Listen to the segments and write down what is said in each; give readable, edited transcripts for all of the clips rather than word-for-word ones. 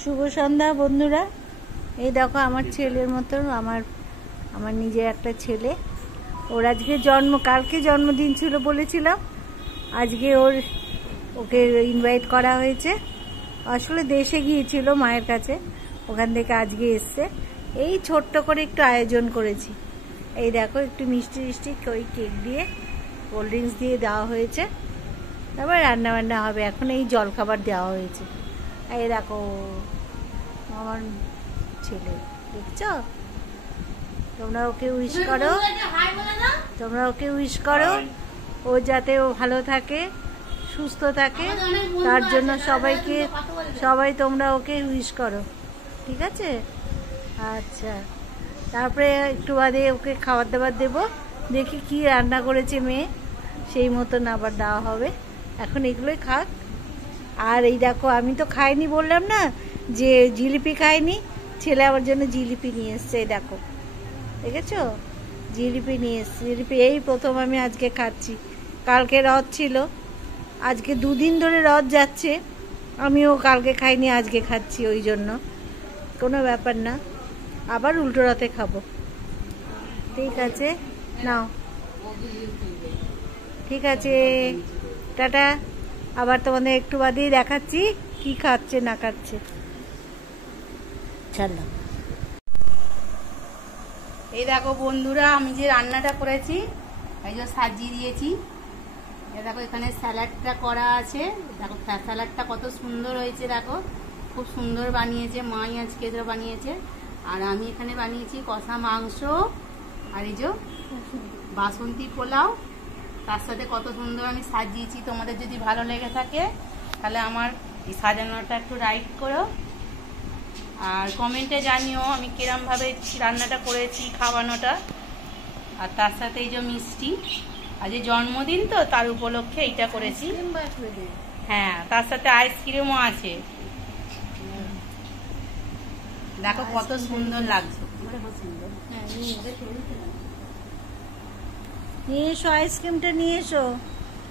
শুভ সন্ধ্যা বন্ধুরা। এই দেখো আমার ছেলের মতো আমার নিজের একটা ছেলে। ওর আজকে কালকে জন্মদিন ছিল বলেছিলাম, আজকে ওকে ইনভাইট করা হয়েছে। আসলে দেশে গিয়েছিল মায়ের কাছে, ওখান থেকে আজকে এসছে। এই ছোট্ট করে একটু আয়োজন করেছি। এই দেখো একটু মিষ্টি ওই কেক দিয়ে কোল্ড ড্রিঙ্কস দিয়ে দেওয়া হয়েছে, তারপর রান্না বান্না হবে। এখন এই জলখাবার দেওয়া হয়েছে। এই দেখো আমার ছেলে, দেখছো? তোমরা ওকে উইশ করো, ও যাতে ও ভালো থাকে, সুস্থ থাকে, তার জন্য সবাই তোমরা ওকে উইশ করো, ঠিক আছে? আচ্ছা, তারপরে একটু বাদে ওকে খাবার দাবার দেবো। দেখি কি রান্না করেছে মেয়ে, সেই মতন আবার দেওয়া হবে। এখন এগুলোই খাক। আর এই দেখো আমি তো খাইনি, বললাম না যে জিলিপি খাইনি, ছেলে আমার জন্য জিলিপি নিয়ে এসছে। এই দেখো, দেখেছো? জিলিপি নিয়ে এসছে। জিলিপি এই প্রথম আমি আজকে খাচ্ছি। কালকে রথ ছিল, আজকে 2 দিন ধরে রথ যাচ্ছে, আমিও কালকে খাইনি, আজকে খাচ্ছি। ওই জন্য কোনো ব্যাপার না, আবার উল্টো রথে খাবো। ঠিক আছে, নাও, ঠিক আছে, টাটা। আবার তোমাদের একটু বাদেই দেখাচ্ছি কি খাচ্ছে না খাচ্ছে। ছাড়লাম। এই দেখো বন্ধুরা, আমি যে রান্নাটা করেছি, এই যে সাজিয়ে দিয়েছি। এই দেখো এখানে স্যালাডটা করা আছে। দেখো স্যালাডটা কত সুন্দর হয়েছে, দেখো খুব সুন্দর বানিয়েছে মাই, আজকে এটা বানিয়েছে। আর আমি এখানে বানিয়েছি কষা মাংস, আর এই যে বাসন্তী পোলাও, তার সাথে কত সুন্দর আমি সাজিয়েছি। তোমাদের যদি ভালো লেগে থাকে তাহলে আমার এই সাজানোটা একটু লাইক করো, আর কমেন্টে জানিও আমি কিরমভাবে রান্নাটা করেছি, খাওয়ানোটা। আর তার সাথে এই যে মিষ্টি, আজ জন্মদিন তো তার উপলক্ষে এইটা করেছি। হ্যাঁ, তার সাথে আইসক্রিমও আছে। দেখো কত সুন্দর লাগছে। নিয়ে এসো, আইসক্রিমটা নিয়ে এসো।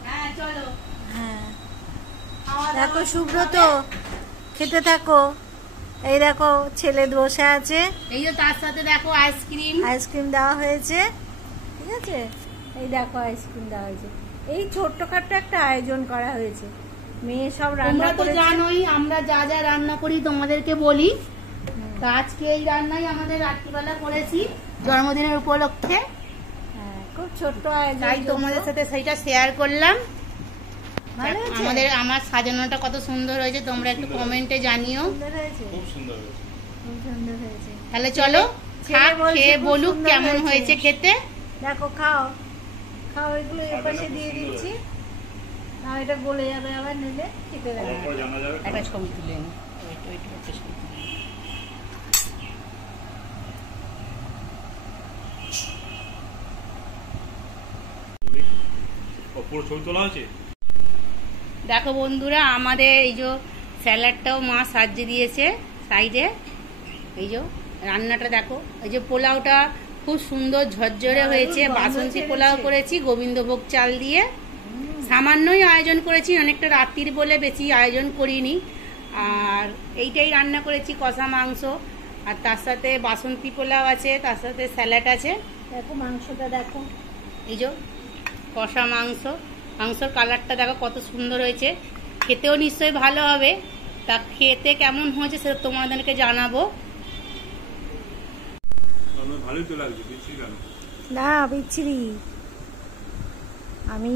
হ্যাঁ চলো। হ্যাঁ দেখো সুব্রত, খেতে থাকো। এই দেখো ছেলে বসে আছে, এই যে তার সাথে দেখো আইসক্রিম দেওয়া হয়েছে, ঠিক আছে? এই দেখো আইসক্রিম দেওয়া হয়েছে। এই ছোট্টখাট্ট একটা আয়োজন করা হয়েছে। মেয়ে সব রান্না করে, জানোই আমরা যা যা রান্না করি তোমাদেরকে বলি। তা আজকে এই রান্নাই আমাদের রাত্রিবেলা করেছি জন্মদিনের উপলক্ষে। হ্যাঁ, খুব ছোট্ট আয়োজন, তাই তোমাদের সাথে সেইটা শেয়ার করলাম। আমার সাজানোটা কত সুন্দর হয়েছে, তোমরা একটু কমেন্টে জানিও। খুব সুন্দর হয়েছে। তাহলে চলো খেয়ে বলুক কেমন হয়েছে খেতে। দেখো খাও, এগুলো এর পাশে দিয়ে দিচ্ছি। না এটা গলে যাবে, আবার নিলে খেতে দেবে। একটা ছবি তুলে দেখো বন্ধুরা, আমাদের এই যে স্যালাডটাও মা সাজিয়ে দিয়েছে সাইডে। এই যে রান্নাটা দেখো, এই যে পোলাওটা খুব সুন্দর ঝরঝরে হয়েছে। বাসন্তী পোলাও করেছি গোবিন্দভোগ চাল দিয়ে, সামান্যই আয়োজন করেছি, অনেকটা রাত্রির বলে বেশি আয়োজন করিনি। আর এইটাই রান্না করেছি কষা মাংস, আর তার সাথে বাসন্তী পোলাও আছে, তার সাথে স্যালাড আছে। দেখো মাংসটা দেখো, এই যে কষা মাংসর কালারটা দেখো কত সুন্দর হয়েছে। খেতেও নিশ্চয়ই ভালো হবে। তা খেতে কেমন হয়েছে সেটা তোমাদেরকে জানাবো। না বিচ্ছিরি, আমি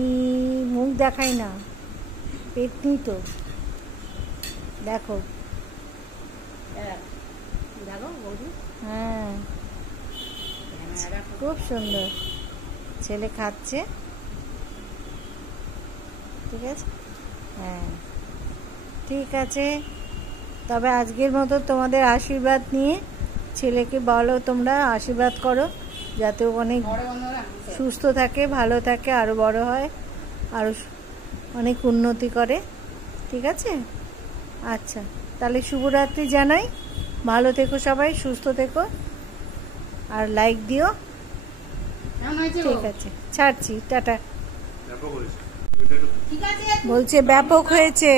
মুখ দেখাই না, পেটনি তো। দেখো হ্যাঁ, খুব সুন্দর। ছেলে খাচ্ছে, ঠিক আছে? হ্যাঁ ঠিক আছে। তবে আজকের মতো তোমাদের আশীর্বাদ নিয়ে ছেলেকে বলো, তোমরা আশীর্বাদ করো যাতে অনেক সুস্থ থাকে, ভালো থাকে, আরো বড় হয়, আরো অনেক উন্নতি করে, ঠিক আছে? আচ্ছা, তাহলে শুভরাত্রি জানাই। ভালো থেকো সবাই, সুস্থ থেকো, আর লাইক দিও। ঠিক আছে, ছাড়ছি, টাটা। বলছে ব্যাপক হয়েছে।